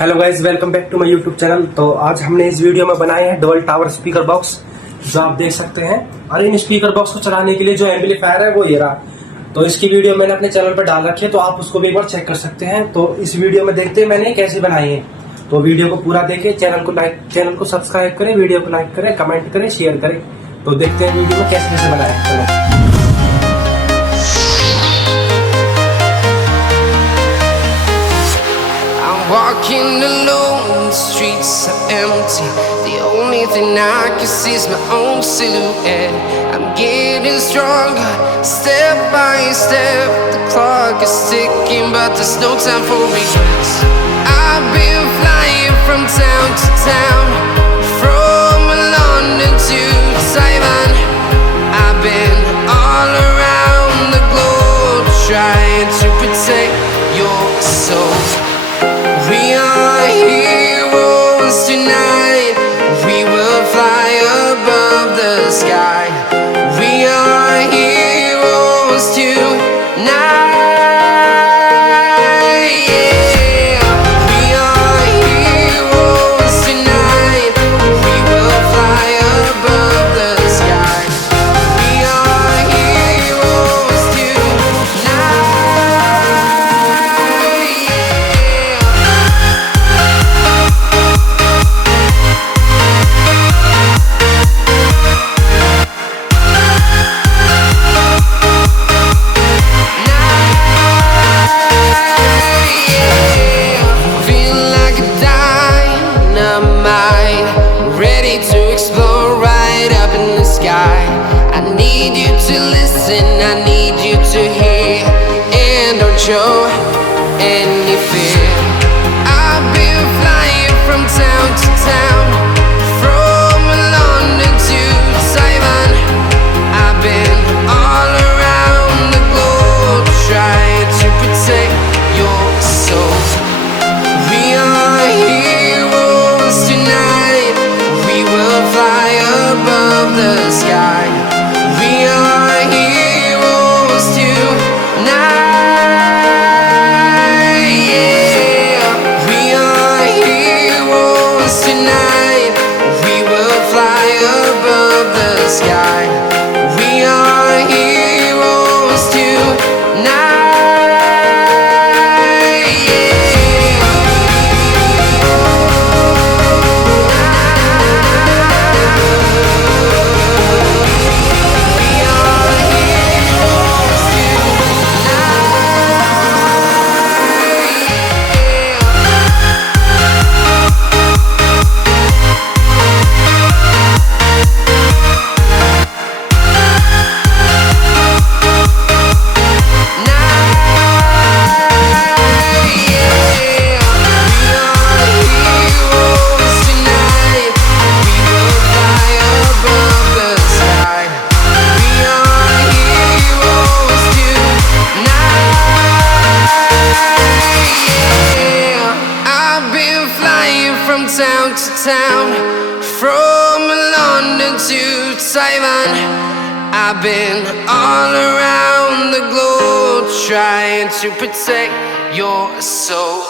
Hello guys, welcome back to my YouTube channel. तो आज हमने इस वीडियो में बनाए हैं डबल टावर स्पीकर बॉक्स, जो आप देख सकते हैं। और इन स्पीकर बॉक्स को चलाने के लिए जो एम्पलीफायर है वो ये रहा। तो इसकी वीडियो मैंने अपने चैनल पर डाल रखी है, तो आप उसको भी एक बार चेक कर सकते हैं। तो इस वीडियो में देखते हैं मैंने कैसे बनाई है। तो वीडियो को पूरा देखें, चैनल को सब्सक्राइब करें, वीडियो को लाइक करें, कमेंट करें, शेयर करें। तो देखते हैं वीडियो में कैसे कैसे बनाया। चलो walking alone, the streets are empty. The only thing I can see is my own silhouette. I'm getting stronger, step by step. The clock is ticking, but there's no time for regrets. I've been flying from town to town, from London to Taiwan. I've been all around the globe, trying to protect your soul. We are heroes tonight. We will fly above the sky. We are heroes tonight. Yeah. We are heroes tonight. We will fly above the sky. We are heroes tonight. I need you to hear and don't show any fear. I've been flying from town to town, from London to Taiwan. I've been all around the globe, trying to protect your soul. We are heroes tonight. We will fly above the sky. We are heroes tonight. Yeah. We are heroes tonight. We will fly above the sky. We are heroes tonight. Yeah. Town to town, from London to Taiwan. I've been all around the globe, trying to protect your soul.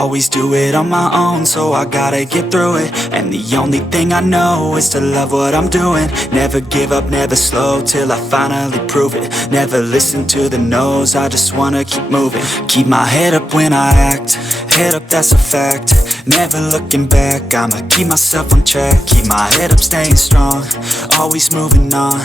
Always do it on my own, so I gotta get through it. And the only thing I know is to love what I'm doing. Never give up, never slow, till I finally prove it. Never listen to the no's, I just wanna keep moving. Keep my head up when I act, head up, that's a fact. Never looking back, I'ma keep myself on track. Keep my head up, staying strong, always moving on.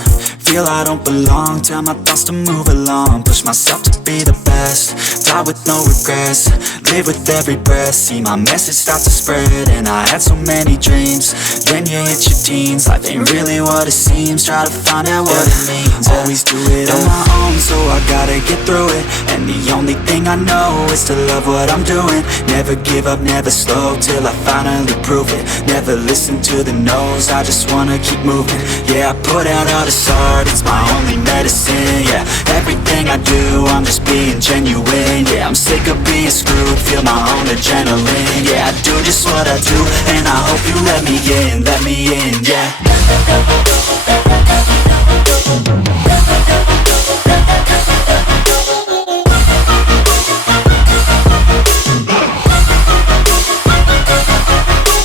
Feel I don't belong, tell my thoughts to move along. Push myself to be the best, die with no regrets. Live with every breath, see my message start to spread. And I had so many dreams, then you hit your teens. Life ain't really what it seems, try to find out what it means. Always do it on my own, so I gotta get through it. And the only thing I know is to love what I'm doing. Never give up, never slow, till I finally prove it. Never listen to the no's, I just wanna keep moving. Yeah, I put out all this art, it's my only medicine. Yeah, everything I do, I'm just being genuine. Yeah, I'm sick of being screwed, feel my own adrenaline. Yeah, I do just what I do, and I hope you let me in, yeah.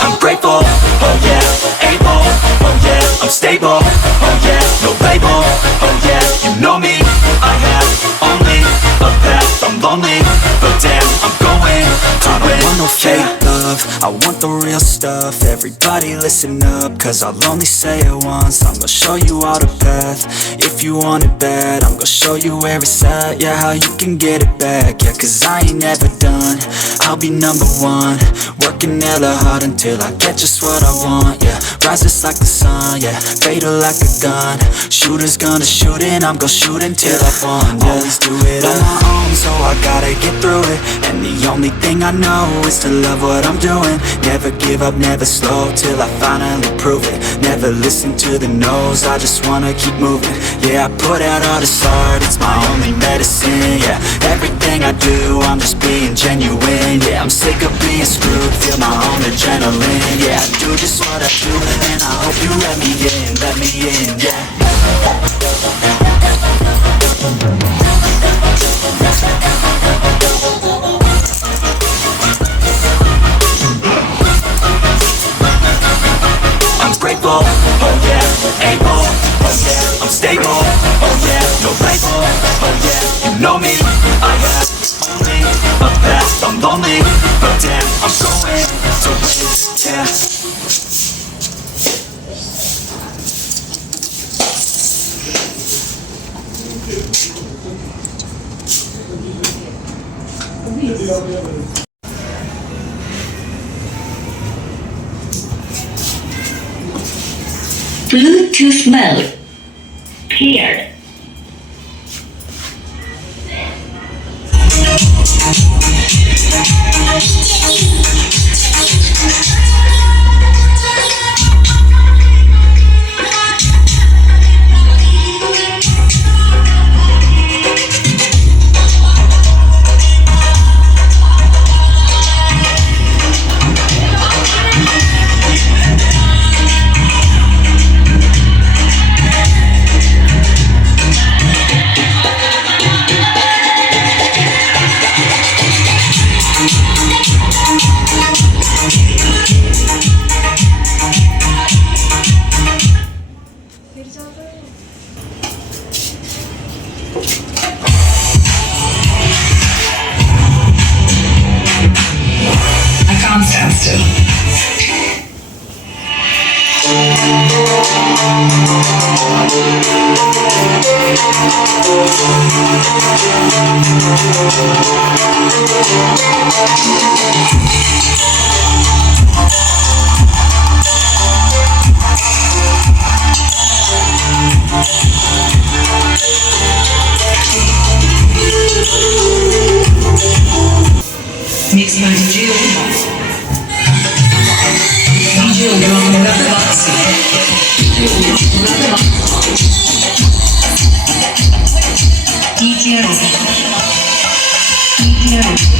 I'm grateful, oh yeah, able, oh yeah, I'm stable, oh yeah, no label, oh yeah, you know me, I have only a path, I'm lonely, but damn, I'm going to win. I don't want no fake love, I want the real stuff. Everybody listen up, cause I'll only say it once. I'm gonna show you all the path, if you want it bad. I'm gonna show you where it's at, yeah, how you can get it back. Yeah, cause I ain't never done, I'll be number one. Working hella hard until I get just what I want, yeah. Rises like the sun, yeah, fatal like a gun. Shooter's gonna shoot and I'm gonna shoot until I won, yeah. Always do it on my own, so I gotta get through it. And the only thing I know is to love what I'm doing. Never give up, never slow, till I finally prove it. Never listen to the no's, I just wanna keep moving. Yeah, I put out all this art, it's my only medicine. Yeah, everything I do, I'm just being genuine. Yeah, I'm sick of being screwed, feel my own adrenaline. Yeah, I do just what I do, and I hope you let me in, yeah. I'm grateful, oh yeah, able, oh yeah, I'm stable, oh yeah, no label, oh yeah, you know me, I have only a path, I'm lonely, but damn, I'm going to win, yeah. Bluetooth mode paired. Mix by DJ Woofer. DJ Woofer. DJ